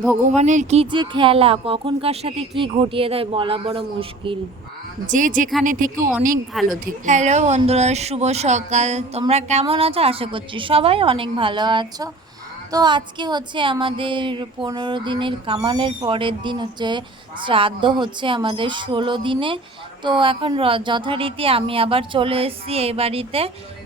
ভগবানের কি যে খেলা কখনকার সাথে কি ঘটিয়ে দেয় বলা বড় মুশকিল। যে যেখানে থেকে অনেক ভালো থেকে। হ্যালো বন্ধুরা শুভ সকাল। তোমরা কেমন আছো? আশা করছি সবাই অনেক ভালো আছো। তো আজকে হচ্ছে আমাদের পনেরো দিনের কামানের পরের দিন হচ্ছে শ্রাদ্ধ হচ্ছে আমাদের ষোলো দিনে। তো এখন যথারীতি আমি আবার চলে এসেছি এই বাড়িতে।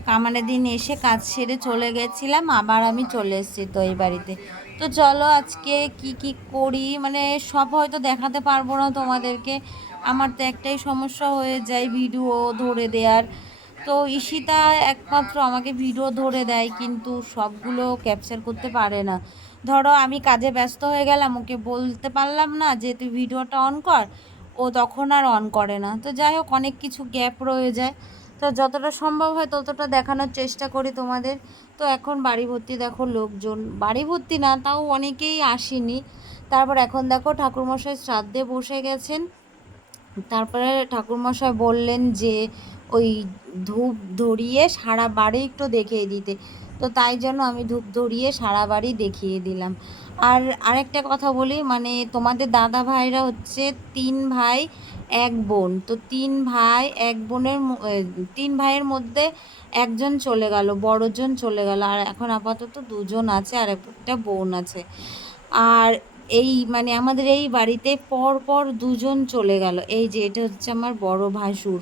কামানের দিন এসে কাজ সেরে চলে গেছিলাম, আবার আমি চলে এসেছি তো এই বাড়িতে। তো চলো আজকে কি কি করি? মানে সব হয়তো দেখাতে পারব না তোমাদেরকে। আমার তো একটাই সমস্যা হয়ে যায় ভিডিও ধরে দেওয়ার তো ঈশিতা একমাত্র আমাকে ভিডিও ধরে দেয়, কিন্তু সবগুলো ক্যাপচার করতে পারে না। ধরো আমি কাজে ব্যস্ত হয়ে গেলাম, ওকে বলতে পারলাম না যে তুই ভিডিওটা অন কর, ও তখন আর অন করে না। তো যাই হোক, অনেক কিছু গ্যাপ রয়ে যায়। তো যতটা সম্ভব হয় ততটা দেখানোর চেষ্টা করি তোমাদের। তো এখন বাড়ি ভর্তি দেখো লোকজন। বাড়ি ভর্তি না, তাও অনেকেই আসেনি। তারপর এখন দেখো ঠাকুরমশাই শ্রাদ্ধে বসে গেছেন। তারপরে ঠাকুরমশাই বললেন যে, ওই ধূপ ধরিয়ে সারা বাড়ি একটু দেখিয়ে দিতে। তো তাই জন্য আমি ধূপ ধরিয়ে সারা বাড়ি দেখিয়ে দিলাম। আর আরেকটা কথা বলি মানে তোমাদের দাদা ভাইরা হচ্ছে তিন ভাই, এক বোন। তো তিন ভাই, এক বোনের তিন ভাইয়ের মধ্যে একজন চলে গেল, বড়জন চলে গেল, আর এখন আপাতত দুজন আছে আর একটা বোন আছে। আর এই মানে আমাদের এই বাড়িতে পর পর দুজন চলে গেল। এই যে এটা হচ্ছে আমার বড় ভাসুর।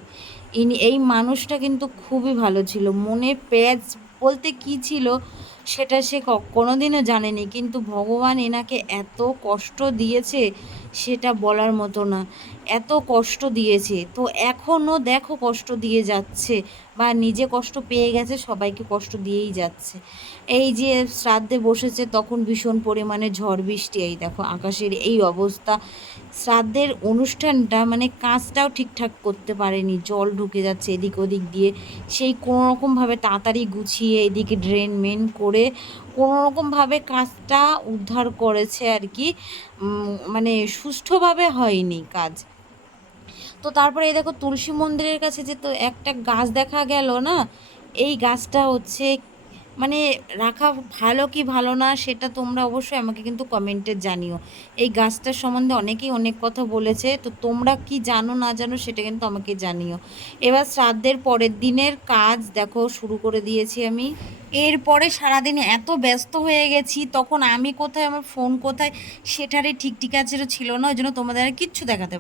ইনি, এই মানুষটা কিন্তু খুবই ভালো ছিল। মনে পেঁয়াজ বলতে কি ছিল সেটা সে কোনোদিনও জানেনি। কিন্তু ভগবান এনাকে এত কষ্ট দিয়েছে সেটা বলার মতো না। এত কষ্ট দিয়েছে। তো এখনও দেখো কষ্ট দিয়ে যাচ্ছে বা নিজে কষ্ট পেয়ে গেছে, সবাইকে কষ্ট দিয়েই যাচ্ছে। এই যে শ্রাদ্ধে বসেছে তখন ভীষণ পরিমাণে ঝড় বৃষ্টি। এই দেখো আকাশের এই অবস্থা। শ্রাদ্ধের অনুষ্ঠানটা মানে কাজটাও ঠিকঠাক করতে পারেনি। জল ঢুকে যাচ্ছে এদিক ওদিক দিয়ে। সেই কোনোরকমভাবে তাড়াতাড়ি গুছিয়ে এদিকে ড্রেন মেন করে কোনো রকমভাবে কাজটা উদ্ধার করেছে আর কি মানে সুষ্ঠুভাবে হয়নি কাজ। তো তারপরে এই দেখো তুলসী মন্দিরের কাছে যে তো একটা গাছ দেখা গেল না, এই গাছটা হচ্ছে মানে রাখা ভালো কি ভালো না সেটা তোমরা অবশ্যই আমাকে কিন্তু কমেন্টে জানিও। এই গাছটার সম্বন্ধে অনেকেই অনেক কথা বলেছে, তো তোমরা কি জানো না জানো সেটা কিন্তু আমাকে জানিও। এবার শ্রাদ্ধের পরের দিনের কাজ দেখো, শুরু করে দিয়েছি আমি। এরপরে সারাদিন এত ব্যস্ত হয়ে গেছি, তখন আমি কোথায়, আমার ফোন কোথায়, সেটারই ঠিক ঠিক আছে ছিল না, ওই জন্য তোমাদের আর কিচ্ছু দেখাতে